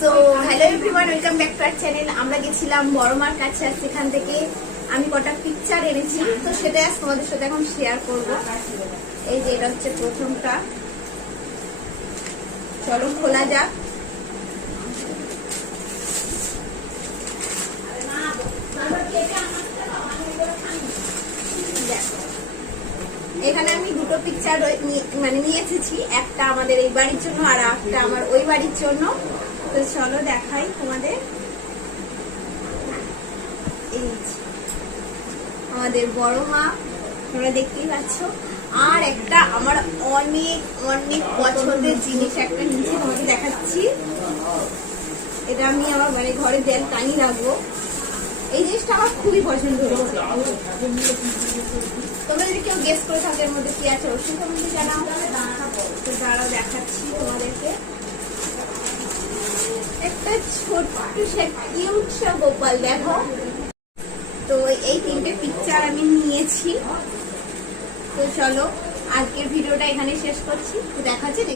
So hello everyone, welcome back to our channel. আমরা গেছিলাম বড় মার কাছে, আর সেখান থেকে আমি কটা পিকচার এনেছি, তো সেটাই আজ তোমাদের সাথে এখন শেয়ার করব। এই যে এটা হচ্ছে প্রথমটা, চলো খোলা যাক। এখানে আমি দুটো পিকচার নিয়ে এসেছি, একটা আমাদের এই বাড়ির জন্য আর একটা আমার ওই বাড়ির জন্য। তো চলো দেখাই তোমাদের। এই আমাদের বড় মা, তোমরা দেখতেই পাচ্ছ। আর একটা আমার অনেক অনেক পছন্দের জিনিস একটা নিচে তোমাকে দেখাচ্ছি। এটা আমি আমার মানে ঘরে দেয়াল টানিয়ে রাখবো। এই জিনিসটা আমার খুবই পছন্দ হয়েছে। তোমরা যদি কেউ গেস করে থাকে এর মধ্যে কি আছে, অবশ্যই তোমাকে জানাও। তো দাঁড়াও দেখাচ্ছি তোমাদেরকে। একটা ছোট্ট সে কিউট সা গোপাল, দেখো। তো এই তিনটে পিকচার আমি নিয়েছি। তো চলো আজকের ভিডিওটা এখানে শেষ করছি। তো দেখা হচ্ছে।